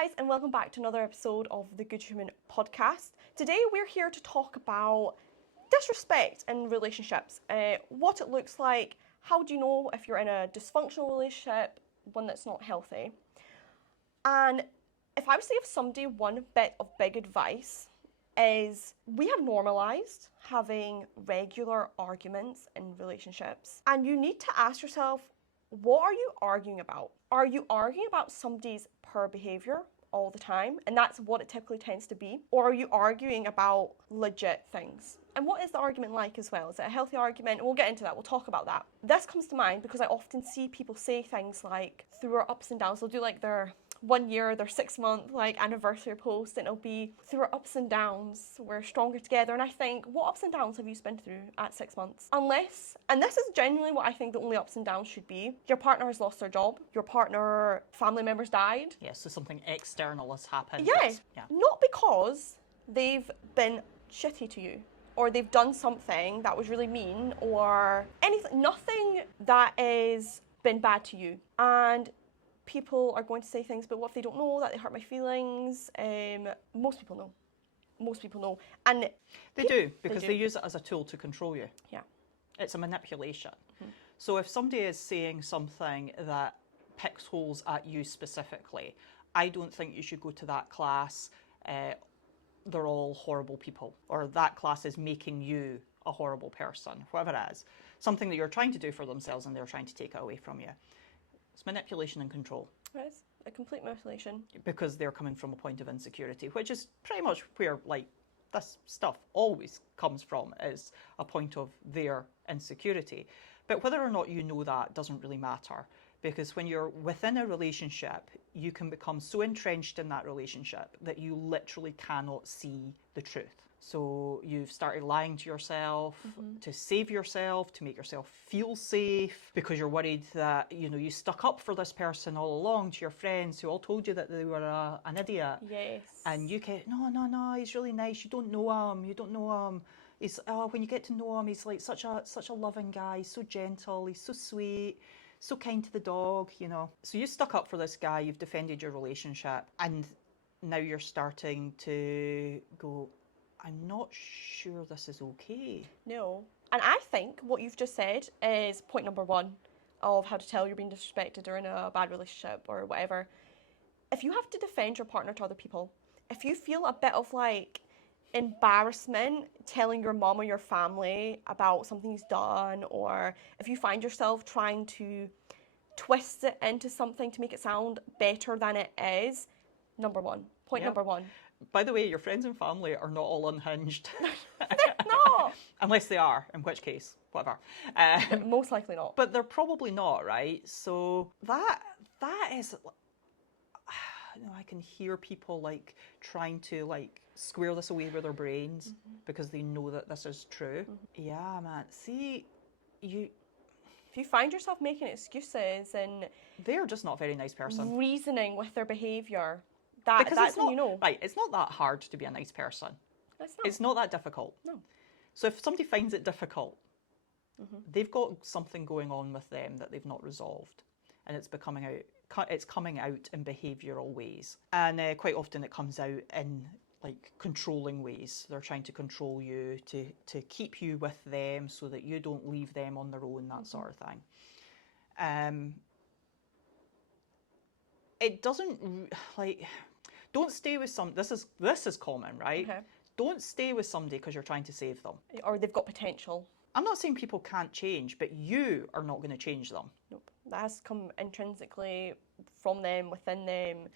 guys, and welcome back to another episode of the Good Human podcast. Today we're here to talk about disrespect in relationships, what it looks like, how do you know if you're in a dysfunctional relationship, one that's not healthy. And if I was to give somebody one bit of big advice, is we have normalised having regular arguments in relationships. And you need to ask yourself, what are you arguing about? Are you arguing about somebody's poor behaviour all the time? And that's what it typically tends to be. Or are you arguing about legit things? And what is the argument like as well? Is it a healthy argument? We'll get into that. We'll talk about that. This comes to mind because I often see people say things like, through our ups and downs, they'll do like their 1 year, their 6 month anniversary post, and it'll be through our ups and downs, we're stronger together. And I think, what ups and downs have you been through at 6 months? Unless, and this is genuinely what I think the only ups and downs should be, your partner has lost their job, your partner, family members died. Yeah, so something external has happened. Yeah, not because they've been shitty to you, or they've done something that was really mean, or anything, nothing that has been bad to you. And people are going to say things, but what if they don't know that they hurt my feelings? Most people know. Most people know. And they do, because they use it as a tool to control you. Yeah. It's a manipulation. Mm-hmm. So if somebody is saying something that picks holes at you specifically, I don't think you should go to that class. They're all horrible people. Or that class is making you a horrible person, whatever it is. Something that you're trying to do for themselves and they're trying to take it away from you. It's manipulation and control. It is a complete manipulation. Because they're coming from a point of insecurity, which is pretty much where this stuff always comes from, is a point of their insecurity. But whether or not you know that doesn't really matter, because when you're within a relationship, you can become so entrenched in that relationship that you literally cannot see the truth. So you've started lying to yourself to save yourself, to make yourself feel safe, because you're worried that, you stuck up for this person all along to your friends who all told you that they were an idiot. Yes. And you get, no, he's really nice. You don't know him. He's, when you get to know him, he's like such a loving guy. He's so gentle. He's so sweet. So kind to the dog, So you stuck up for this guy. You've defended your relationship. And now you're starting to go, I'm not sure this is okay. No. And I think what you've just said is point number one of how to tell you're being disrespected or in a bad relationship or whatever. If you have to defend your partner to other people, if you feel a bit of embarrassment telling your mom or your family about something he's done, or if you find yourself trying to twist it into something to make it sound better than it is, number one. Number one. By the way, your friends and family are not all unhinged. They're not. Unless they are, in which case, whatever. Most likely not. But they're probably not, right? So that is, I can hear people trying to square this away with their brains because they know that this is true. Yeah, man. See, if you find yourself making excuses and they're just not a very nice person. Reasoning with their behaviour, that's when you know. Right, it's not that hard to be a nice person. It's not that difficult. No. So if somebody finds it difficult, they've got something going on with them that they've not resolved, and it's coming out in behavioural ways, and quite often it comes out in controlling ways. They're trying to control you to keep you with them so that you don't leave them on their own, that sort of thing. It doesn't don't stay with this is common, right? Okay. Don't stay with somebody because you're trying to save them. Or they've got potential. I'm not saying people can't change, but you are not going to change them. Nope. That has to come intrinsically from them, within them.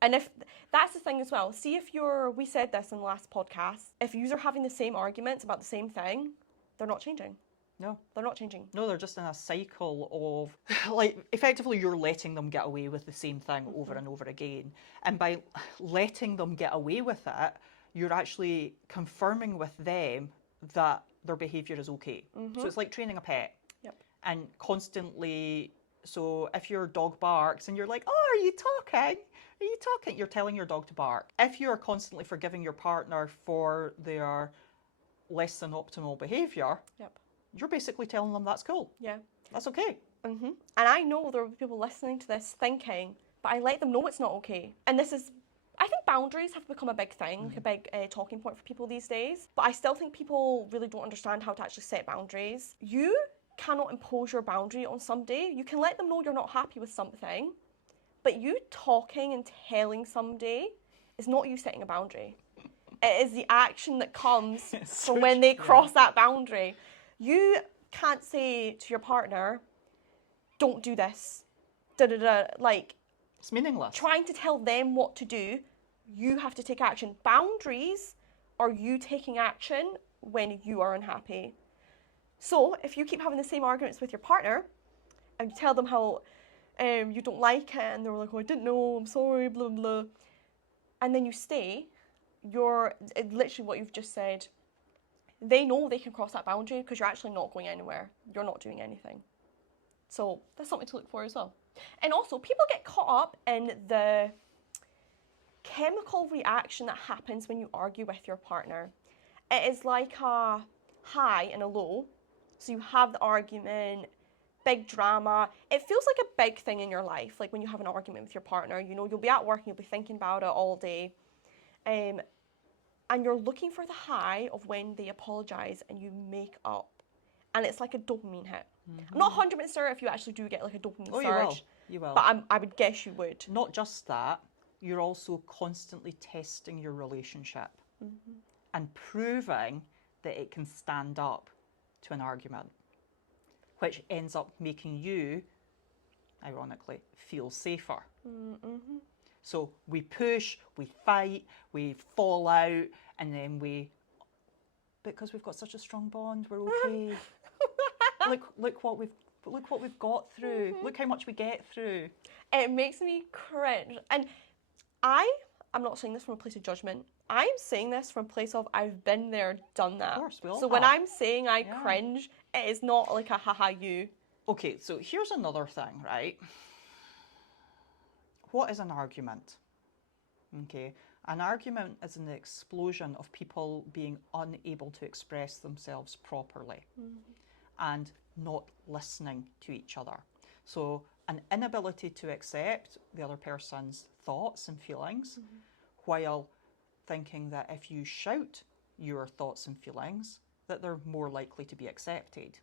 And if that's the thing as well, see if we said this in the last podcast, if you are having the same arguments about the same thing, they're not changing. No. They're not changing. No, they're just in a cycle of, effectively you're letting them get away with the same thing over and over again. And by letting them get away with it, you're actually confirming with them that their behaviour is okay. So it's like training a pet. Yep. And constantly, so if your dog barks and you're like, oh, are you talking? You're telling your dog to bark. If you're constantly forgiving your partner for their less than optimal behaviour, you're basically telling them that's cool. Yeah. That's okay. And I know there will be people listening to this thinking, but I let them know it's not okay. And this is, I think boundaries have become a big thing, like a big talking point for people these days. But I still think people really don't understand how to actually set boundaries. You cannot impose your boundary on somebody. You can let them know you're not happy with something, but you talking and telling somebody is not you setting a boundary. It is the action that comes from when they cross that boundary. You can't say to your partner, don't do this, like, It's meaningless. trying to tell them what to do. You have to take action. Boundaries are you taking action when you are unhappy. So if you keep having the same arguments with your partner and you tell them how you don't like it and they're like, oh, I didn't know, I'm sorry, blah, blah, and then you stay, you're literally what you've just said. They know they can cross that boundary because you're actually not going anywhere. You're not doing anything. So that's something to look for as well. And also, people get caught up in the chemical reaction that happens when you argue with your partner. It is like a high and a low. So you have the argument, big drama. It feels like a big thing in your life, like when you have an argument with your partner. You know, you'll be at work and you'll be thinking about it all day. And you're looking for the high of when they apologise and you make up. And it's like a dopamine hit. I'm not 100% sure if you actually do get like a dopamine surge. You will. But I would guess you would. Not just that, you're also constantly testing your relationship and proving that it can stand up to an argument, which ends up making you, ironically, feel safer. So we push, we fight, we fall out, and then because we've got such a strong bond, we're okay. Look what we've got through. Look how much we get through. It makes me cringe. And I'm not saying this from a place of judgment. I'm saying this from a place of I've been there, done that. Of course, we all So when have. I'm saying I cringe, it is not like a haha you. Okay, so here's another thing, right? What is an argument? Okay, an argument is an explosion of people being unable to express themselves properly and not listening to each other. So an inability to accept the other person's thoughts and feelings while thinking that if you shout your thoughts and feelings, that they're more likely to be accepted.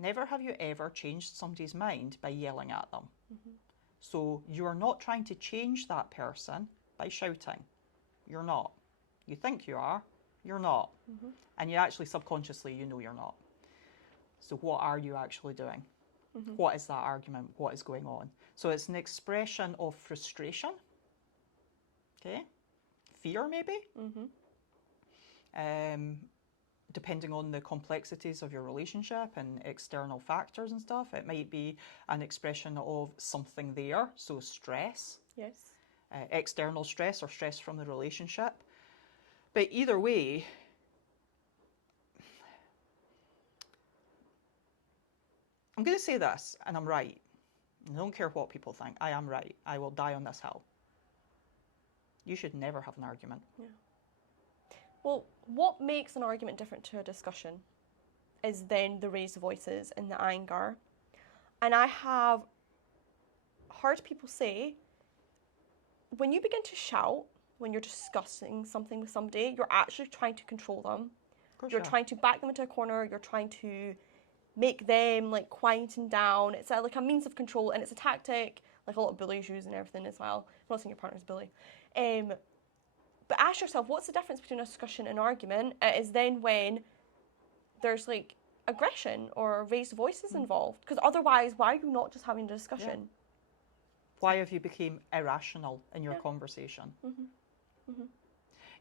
Never have you ever changed somebody's mind by yelling at them. So you are not trying to change that person by shouting. You're not. You think you are, you're not. And you actually subconsciously, you know you're not. So what are you actually doing? What is that argument? What is going on? So it's an expression of frustration, okay? Fear maybe? Depending on the complexities of your relationship and external factors and stuff, it might be an expression of something there, so stress. Yes. External stress or stress from the relationship. But either way, I'm going to say this, and I'm right. I don't care what people think. I am right. I will die on this hill. You should never have an argument. Yeah. Well, what makes an argument different to a discussion is then the raised voices and the anger. And I have heard people say, when you begin to shout, when you're discussing something with somebody, you're actually trying to control them. You're trying to back them into a corner. You're trying to make them like quieten down. It's like a means of control, and it's a tactic like a lot of bullies use and everything as well. I'm not saying your partner's a bully. But ask yourself, what's the difference between a discussion and an argument? It is then when there's like aggression or raised voices involved. Because otherwise, why are you not just having a discussion? Why have you become irrational in your conversation?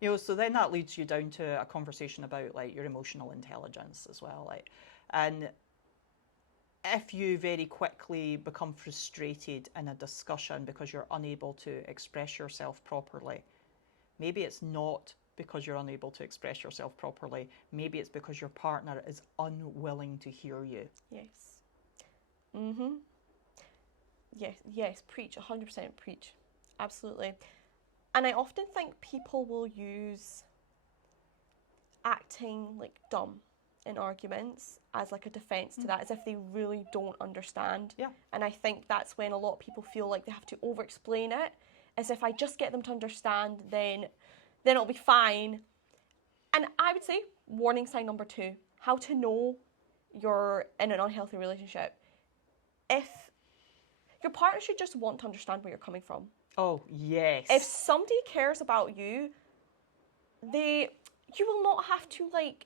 You know, so then that leads you down to a conversation about like your emotional intelligence as well. Like, and if you very quickly become frustrated in a discussion because you're unable to express yourself properly, maybe it's not because you're unable to express yourself properly. Maybe it's because your partner is unwilling to hear you. Yes. Yes, preach, 100% preach. Absolutely. And I often think people will use acting like dumb in arguments as like a defense to that, as if they really don't understand. Yeah. And I think that's when a lot of people feel like they have to over explain it, as if I just get them to understand, then it'll be fine. And I would say warning sign number 2, how to know you're in an unhealthy relationship. If your partner should just want to understand where you're coming from. Oh, yes. If somebody cares about you, you will not have to like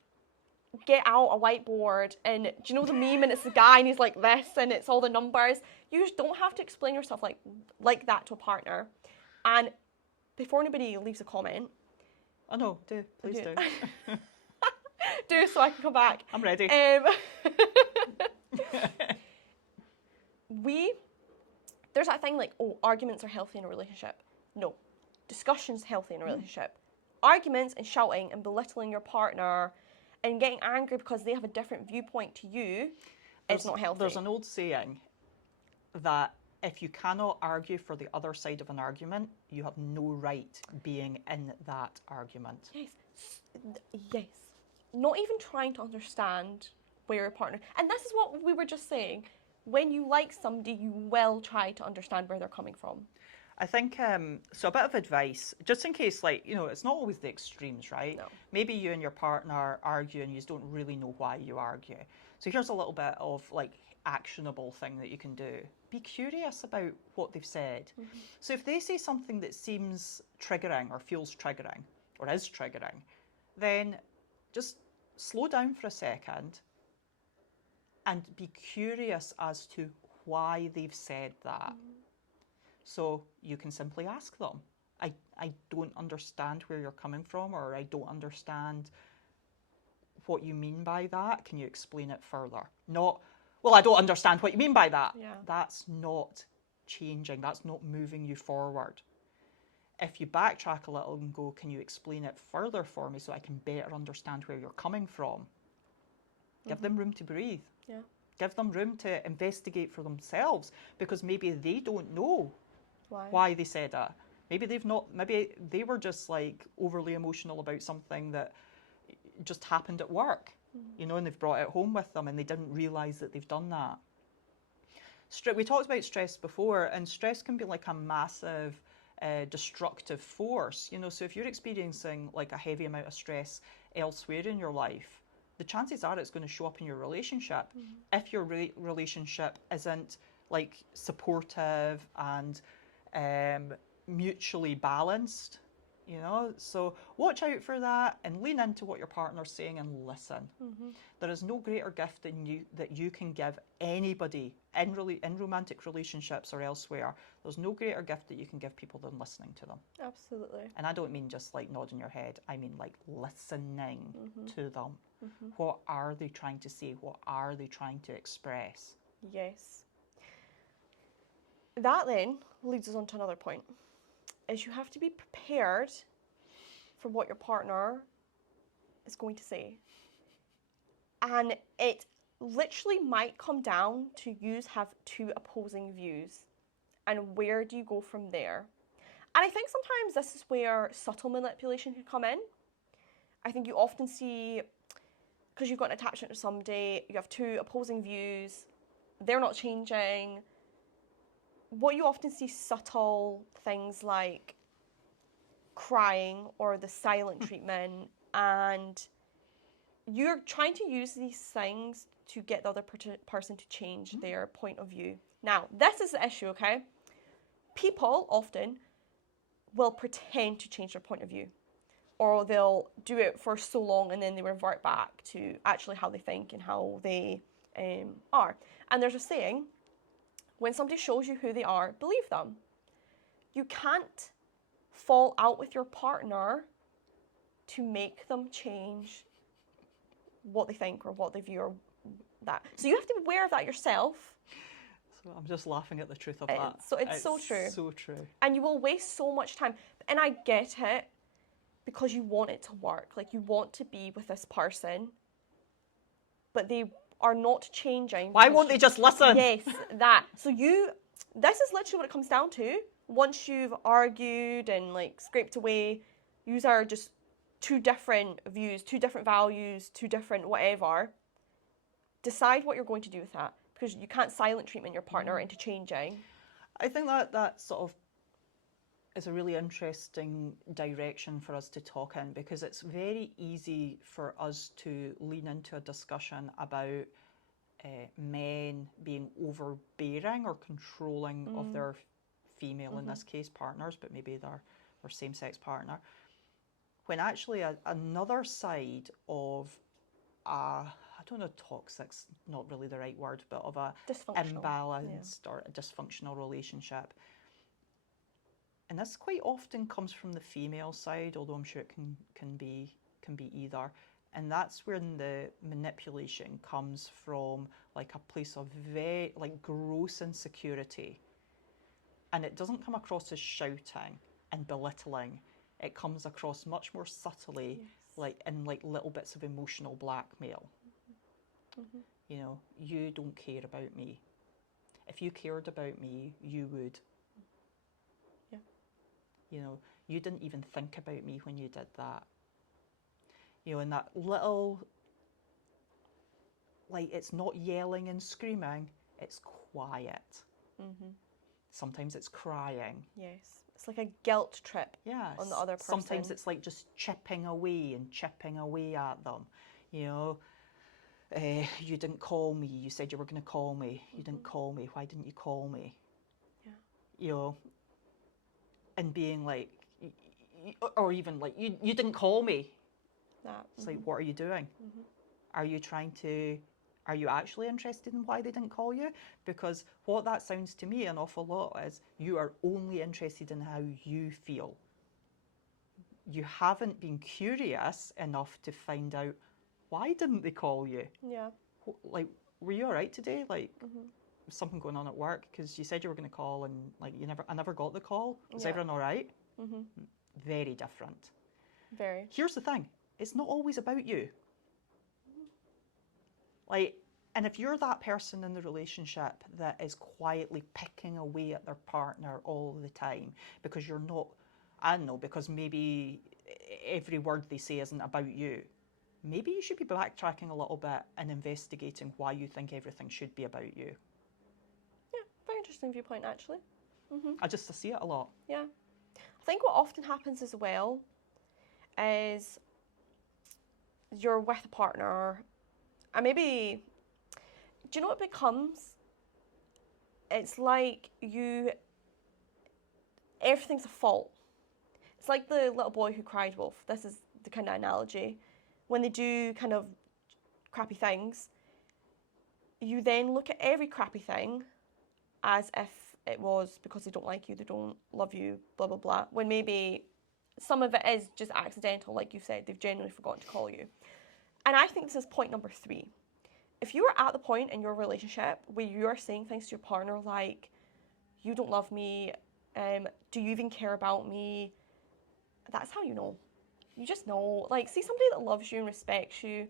get out a whiteboard and, do you know the meme, and it's the guy and he's like this and it's all the numbers. You just don't have to explain yourself like that to a partner. And before anybody leaves a comment, Oh no, please do. do so I can come back. I'm ready. There's that thing like, oh, arguments are healthy in a relationship. No, discussion's healthy in a relationship. Arguments and shouting and belittling your partner and getting angry because they have a different viewpoint to you is not healthy. There's an old saying that if you cannot argue for the other side of an argument, you have no right being in that argument. Yes. Not even trying to understand where your partner... And this is what we were just saying. When you like somebody, you will try to understand where they're coming from. I think, so a bit of advice, just in case, like, you know, it's not always the extremes, right? No. Maybe you and your partner argue and you don't really know why you argue. So here's a little bit of, like, actionable thing that you can do. Be curious about what they've said. Mm-hmm. So if they say something that seems triggering or feels triggering or is triggering, then just slow down for a second and be curious as to why they've said that. Mm-hmm. So you can simply ask them, I don't understand where you're coming from, or I don't understand what you mean by that. Can you explain it further? Not, well, I don't understand what you mean by that. Yeah. That's not changing. That's not moving you forward. If you backtrack a little and go, can you explain it further for me so I can better understand where you're coming from? Give them room to breathe. Yeah. Give them room to investigate for themselves, because maybe they don't know why they said it. Maybe they were just like overly emotional about something that just happened at work, you know, and they've brought it home with them and they didn't realise that they've done that. We talked about stress before, and stress can be like a massive destructive force, you know. So if you're experiencing like a heavy amount of stress elsewhere in your life, the chances are it's going to show up in your relationship. If your relationship isn't like supportive and mutually balanced, you know. So watch out for that and lean into what your partner's saying and listen. There is no greater gift that you can give anybody in romantic relationships or elsewhere. There's no greater gift that you can give people than listening to them. Absolutely. And I don't mean just like nodding your head. I mean like listening to them. What are they trying to say? What are they trying to express? Yes. That then leads us on to another point, is you have to be prepared for what your partner is going to say. And it literally might come down to you have two opposing views. And where do you go from there? And I think sometimes this is where subtle manipulation can come in. I think you often see, because you've got an attachment to somebody, you have two opposing views, they're not changing. What you often see, subtle things like crying or the silent treatment, and you're trying to use these things to get the other person to change their point of view. Now, this is the issue, okay? People often will pretend to change their point of view, or they'll do it for so long and then they revert back to actually how they think and how they are. And there's a saying, when somebody shows you who they are, believe them. You can't fall out with your partner to make them change what they think or what they view or that. So you have to be aware of that yourself. So I'm just laughing at the truth of that. So it's so true. So true. And you will waste so much time. And I get it, because you want it to work. Like, you want to be with this person, but they are not changing. Why won't they just listen? Yes, that. So this is literally what it comes down to. Once you've argued and like scraped away, you are just two different views, two different values, two different whatever, decide what you're going to do with that, because you can't silent treatment your partner into changing. I think that sort of is a really interesting direction for us to talk in, because it's very easy for us to lean into a discussion about men being overbearing or controlling of their female, in this case, partners, but maybe their same-sex partner, when actually another side of I don't know, toxic's not really the right word, but of a imbalanced or a dysfunctional relationship. And this quite often comes from the female side, although I'm sure it can be either. And that's when the manipulation comes from, like, a place of very, like, gross insecurity. And it doesn't come across as shouting and belittling. It comes across much more subtly, like in like little bits of emotional blackmail. You know, you don't care about me. If you cared about me, you would. Yeah. You know, you didn't even think about me when you did that. You know, and that little, like, it's not yelling and screaming, it's quiet. Sometimes it's crying. Yes. It's like a guilt trip Yes. on the other person. Sometimes it's like just chipping away at them. You know, you didn't call me. You said you were going to call me. You didn't call me. Why didn't you call me? Yeah. You know, and being like, or even like, you didn't call me. That. It's like, what are you doing? Are you actually interested in why they didn't call you? Because what that sounds to me an awful lot is you are only interested in how you feel. You haven't been curious enough to find out, why didn't they call you? Yeah. Like, were you all right today? Like, something going on at work? Because you said you were going to call and like I never got the call. Was everyone all right? Very different. Very. Here's the thing. It's not always about you. Like, and if you're that person in the relationship that is quietly picking away at their partner all the time because you're not, I don't know, because maybe every word they say isn't about you, maybe you should be backtracking a little bit and investigating why you think everything should be about you. Yeah, very interesting viewpoint, actually. I see it a lot. Yeah. I think what often happens as well is you're with a partner and maybe, do you know what it becomes? It's like everything's a fault. It's like the little boy who cried wolf. This is the kind of analogy. When they do kind of crappy things, you then look at every crappy thing as if it was because they don't like you, they don't love you, blah, blah, blah. When maybe some of it is just accidental, like you said, they've genuinely forgotten to call you. And I think this is point number 3. If you are at the point in your relationship where you are saying things to your partner like, you don't love me, do you even care about me? That's how you know. You just know. Like, see somebody that loves you and respects you,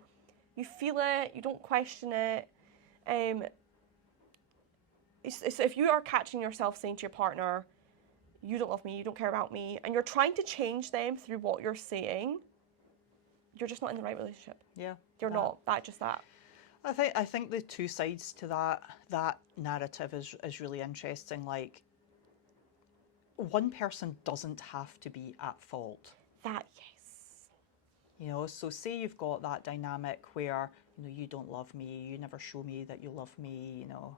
you feel it, you don't question it. So if you are catching yourself saying to your partner, you don't love me, you don't care about me, and you're trying to change them through what you're saying, you're just not in the right relationship. Yeah. You're not. Just that. I think the two sides to that narrative is really interesting. Like, one person doesn't have to be at fault. That, yes. You know, so say you've got that dynamic where, you know, you don't love me, you never show me that you love me, you know,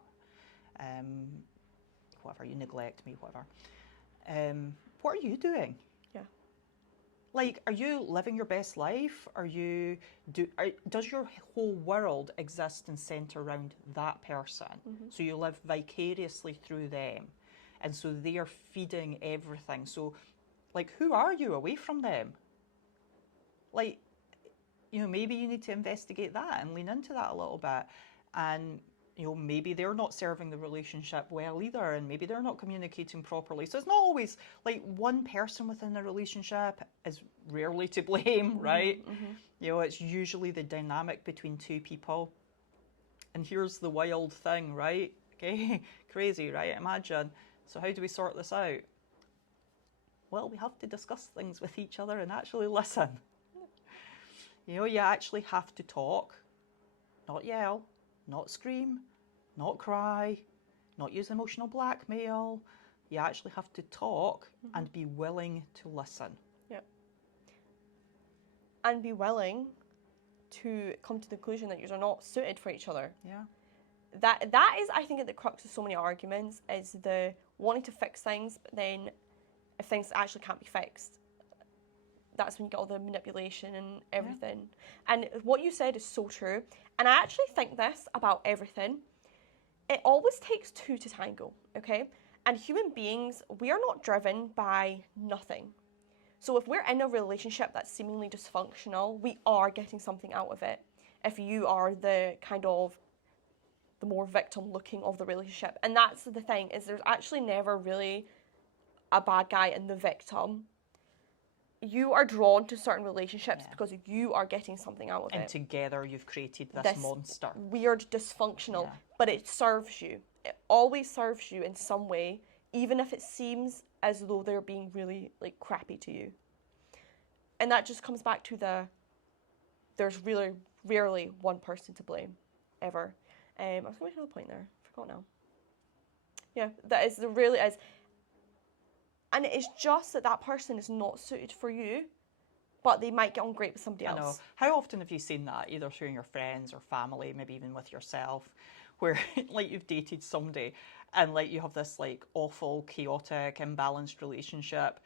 whatever, you neglect me, whatever. What are you doing? Yeah. Like, are you living your best life? Does your whole world exist and center around that person? So you live vicariously through them. And so they are feeding everything. So, like, who are you away from them? Like, you know, maybe you need to investigate that and lean into that a little bit. And, you know, maybe they're not serving the relationship well either, and maybe they're not communicating properly. So it's not always like one person within the relationship is rarely to blame, right? You know, it's usually the dynamic between two people. And here's the wild thing, right? Okay, crazy, right? Imagine. So how do we sort this out? Well, we have to discuss things with each other and actually listen. You know, you actually have to talk, not yell, not scream, not cry, not use emotional blackmail. You actually have to talk and be willing to listen. Yeah. And be willing to come to the conclusion that you're not suited for each other. Yeah. That is, I think, at the crux of so many arguments, is the wanting to fix things, but then if things actually can't be fixed, that's when you get all the manipulation and everything. Yeah. And what you said is so true. And I actually think this about everything. It always takes two to tango, okay? And human beings, we are not driven by nothing. So if we're in a relationship that's seemingly dysfunctional, we are getting something out of it. If you are the kind of the more victim looking of the relationship. And that's the thing, is there's actually never really a bad guy in the victim. You are drawn to certain relationships because you are getting something out of it. And together you've created this monster. Weird, dysfunctional, but it serves you. It always serves you in some way, even if it seems as though they're being really like crappy to you. And that just comes back to there's really rarely one person to blame, ever. I was going to make another point there. I forgot now. Yeah, that is, there really is. And it's just that person is not suited for you, but they might get on great with somebody else. I know. How often have you seen that, either through your friends or family, maybe even with yourself, where like you've dated somebody and like you have this like awful, chaotic, imbalanced relationship,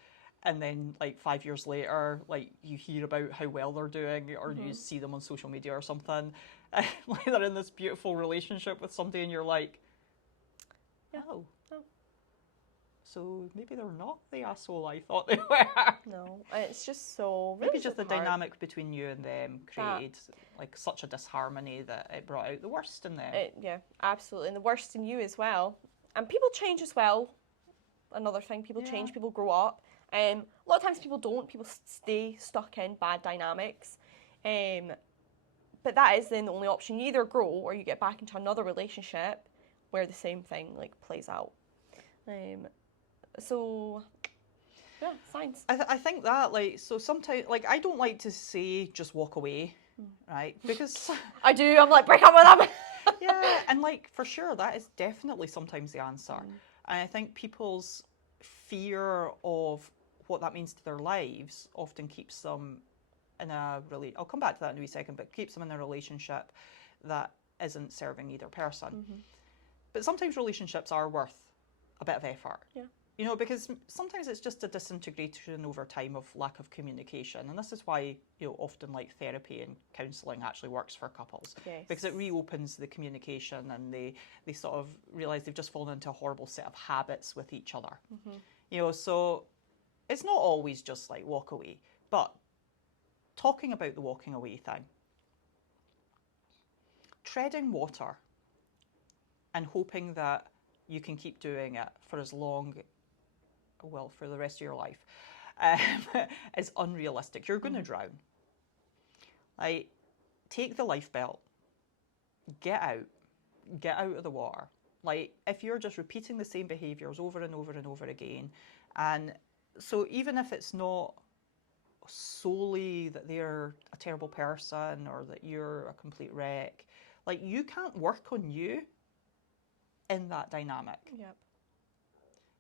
and then like 5 years later, like you hear about how well they're doing, or you see them on social media or something, and like they're in this beautiful relationship with somebody, and you're like, oh. So maybe they're not the asshole I thought they were. No, it's just so maybe just the dynamic between you and them created like such a disharmony that it brought out the worst in them. Yeah, absolutely, and the worst in you as well. And people change as well. Another thing, people change, people grow up. A lot of times people don't. People stay stuck in bad dynamics. But that is then the only option. You either grow or you get back into another relationship where the same thing like plays out. So, yeah, signs. I think that, like, so sometimes, like, I don't like to say just walk away, right? Because I do, I'm like, break up with them. Yeah, and like, for sure, that is definitely sometimes the answer. And I think people's fear of what that means to their lives often keeps them in a really, I'll come back to that in a wee second, but keeps them in a relationship that isn't serving either person. But sometimes relationships are worth a bit of effort. Yeah. You know, because sometimes it's just a disintegration over time of lack of communication. And this is why, you know, often like therapy and counselling actually works for couples. Yes. Because it reopens the communication, and they sort of realise they've just fallen into a horrible set of habits with each other. You know, so it's not always just like walk away. But talking about the walking away thing, treading water and hoping that you can keep doing it for as long, well, for the rest of your life, is unrealistic. You're going to drown. Like, take the life belt, get out of the water. Like, if you're just repeating the same behaviours over and over and over again, and so even if it's not solely that they're a terrible person or that you're a complete wreck, like, you can't work on you in that dynamic. Yep.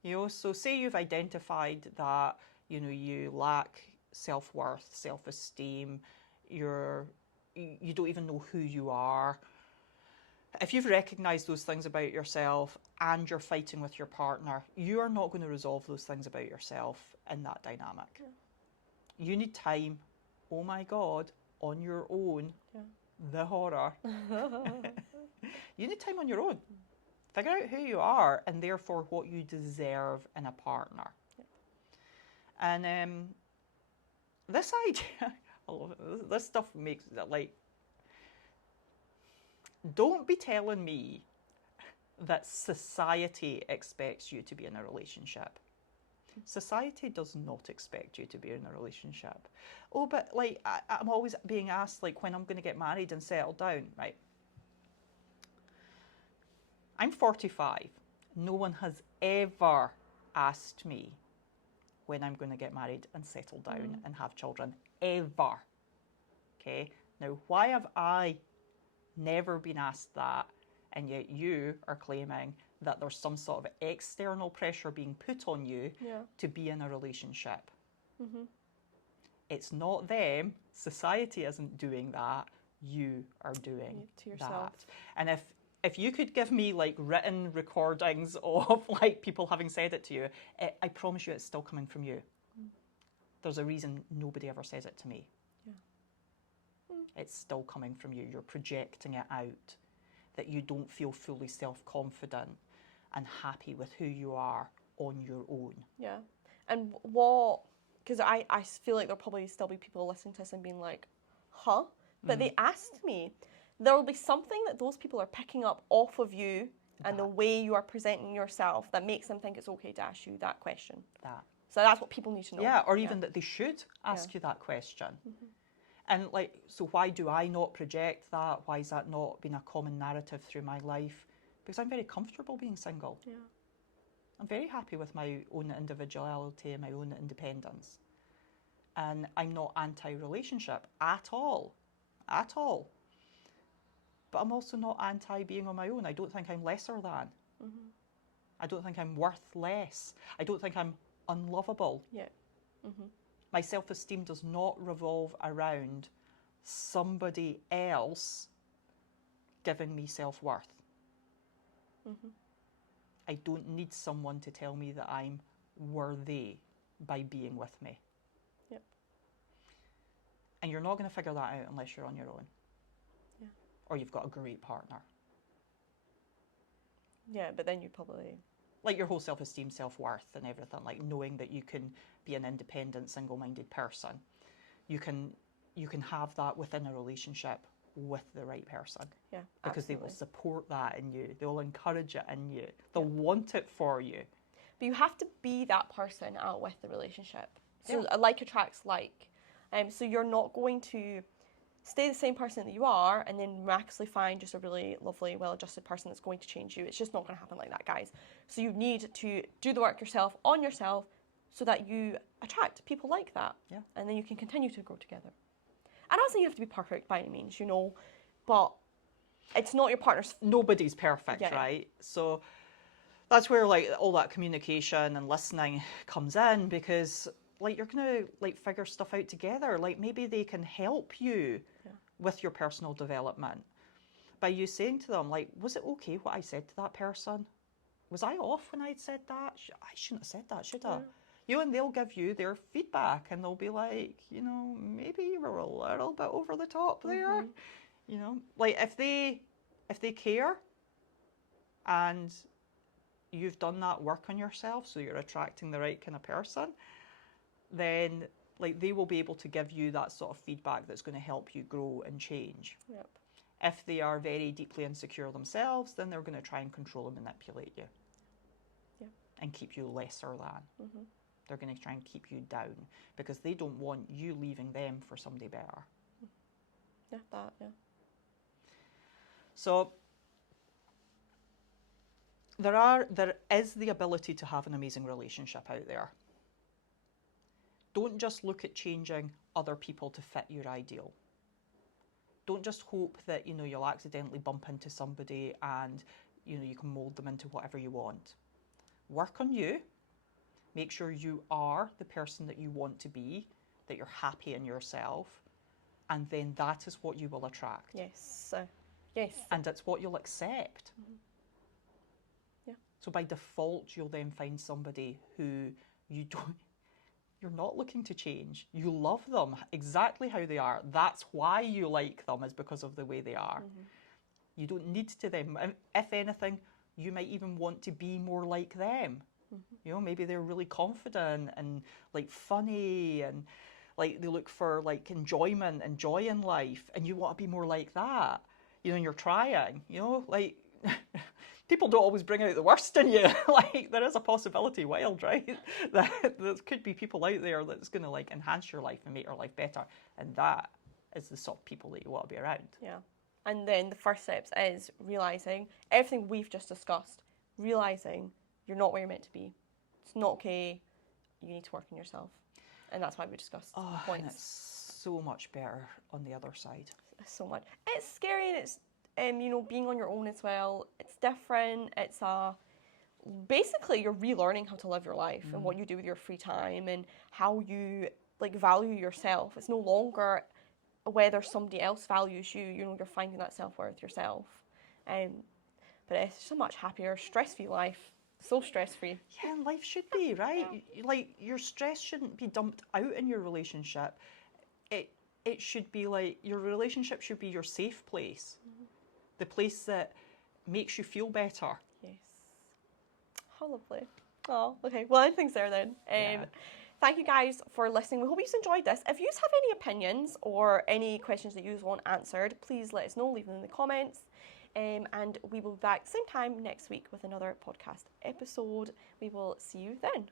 You know, so say you've identified that, you know, you lack self-worth, self-esteem, you don't even know who you are. If you've recognised those things about yourself and you're fighting with your partner, you are not going to resolve those things about yourself in that dynamic. Yeah. You need time, oh my God, on your own. Yeah. The horror. You need time on your own. Figure out who you are, and therefore what you deserve in a partner. Yeah. And this idea, I love it. This stuff makes it like, don't be telling me that society expects you to be in a relationship. Society does not expect you to be in a relationship. Oh, but like, I'm always being asked like when I'm going to get married and settle down, right? I'm 45. No one has ever asked me when I'm going to get married and settle down and have children, ever. Okay, now why have I never been asked that, and yet you are claiming that there's some sort of external pressure being put on you Yeah. to be in a relationship? Mhm. It's not them. Society isn't doing that. You are doing To yourself. that. And if you could give me like written recordings of like people having said it to you, I promise you it's still coming from you. There's a reason nobody ever says it to me. Yeah. It's still coming from you. You're projecting it out, that you don't feel fully self-confident and happy with who you are on your own. Yeah. And what, because I feel like there'll probably still be people listening to this and being like, huh? But they asked me. There will be something that those people are picking up off of you and the way you are presenting yourself that makes them think it's okay to ask you that question. That. So that's what people need to know. Yeah, or even that they should ask you that question. And like, so why do I not project that? Why has that not been a common narrative through my life? Because I'm very comfortable being single. Yeah. I'm very happy with my own individuality and my own independence. And I'm not anti-relationship at all. At all. But I'm also not anti being on my own. I don't think I'm lesser than. I don't think I'm worth less. I don't think I'm unlovable. Yeah. My self-esteem does not revolve around somebody else giving me self-worth. I don't need someone to tell me that I'm worthy by being with me. Yep. And you're not going to figure that out unless you're on your own. Yeah. Or you've got a great partner. Yeah, but then you probably... Like your whole self-esteem, self-worth and everything, like knowing that you can be an independent, single-minded person. You can have that within a relationship with the right person. Yeah, because absolutely. they will support that in you. They will encourage it in you. They'll want it for you. But you have to be that person out with the relationship. So Yeah. like attracts like. So you're not going to stay the same person that you are and then miraculously find just a really lovely, well-adjusted person that's going to change you. It's just not going to happen like that, guys. So you need to do the work yourself, on yourself, so that you attract people like that. Yeah. And then you can continue to grow together. I'm not saying you have to be perfect by any means, but it's not your partner's... Nobody's perfect, Yeah. right? So that's where like all that communication and listening comes in, because like you're gonna like figure stuff out together. Like maybe they can help you with your personal development by you saying to them, like, was it okay what I said to that person? Was I off when I'd said that? I shouldn't have said that, should I? And they'll give you their feedback and they'll be like, maybe you were a little bit over the top there. Like if they care and you've done that work on yourself, so you're attracting the right kind of person, then like they will be able to give you that sort of feedback that's going to help you grow and change. Yep. If they are very deeply insecure themselves, then they're going to try and control and manipulate you. Yeah. And keep you lesser than. They're going to try and keep you down because they don't want you leaving them for somebody better. Yeah. So there is the ability to have an amazing relationship out there. Don't just look at changing other people to fit your ideal. Don't just hope that you'll accidentally bump into somebody and you can mold them into whatever you want. Work on you. Make sure you are the person that you want to be, that you're happy in yourself, and then that is what you will attract. Yes. Yes. And it's what you'll accept. Yeah. So by default, you'll then find somebody who you're not looking to change. You love them exactly how they are. That's why you like them, is because of the way they are. You don't need to them. If anything, you might even want to be more like them. Maybe they're really confident and like funny and like they look for like enjoyment and joy in life, and you want to be more like that. And you're trying. Like people don't always bring out the worst in you. Like there is a possibility, wild, right? That there could be people out there that's going to like enhance your life and make your life better, and that is the sort of people that you want to be around. Yeah. And then the first steps is realising everything we've just discussed, realising you're not where you're meant to be. It's not okay. You need to work on yourself. And that's why we discussed the And points. it's so much better on the other side. So much. It's scary, and it's being on your own as well. It's different. It's basically you're relearning how to live your life and what you do with your free time and how you like value yourself. It's no longer whether somebody else values you. You're finding that self-worth yourself. But it's just a much happier, stress-free life. So stress-free. Yeah, and life should be, right? Like, your stress shouldn't be dumped out in your relationship. It should be like, your relationship should be your safe place. The place that makes you feel better. Yes. How lovely. Oh, okay. Well, anything's there then. Thank you guys for listening. We hope you enjoyed this. If you have any opinions or any questions that you want answered, please let us know. Leave them in the comments. And we will be back same time next week with another podcast episode. We will see you then.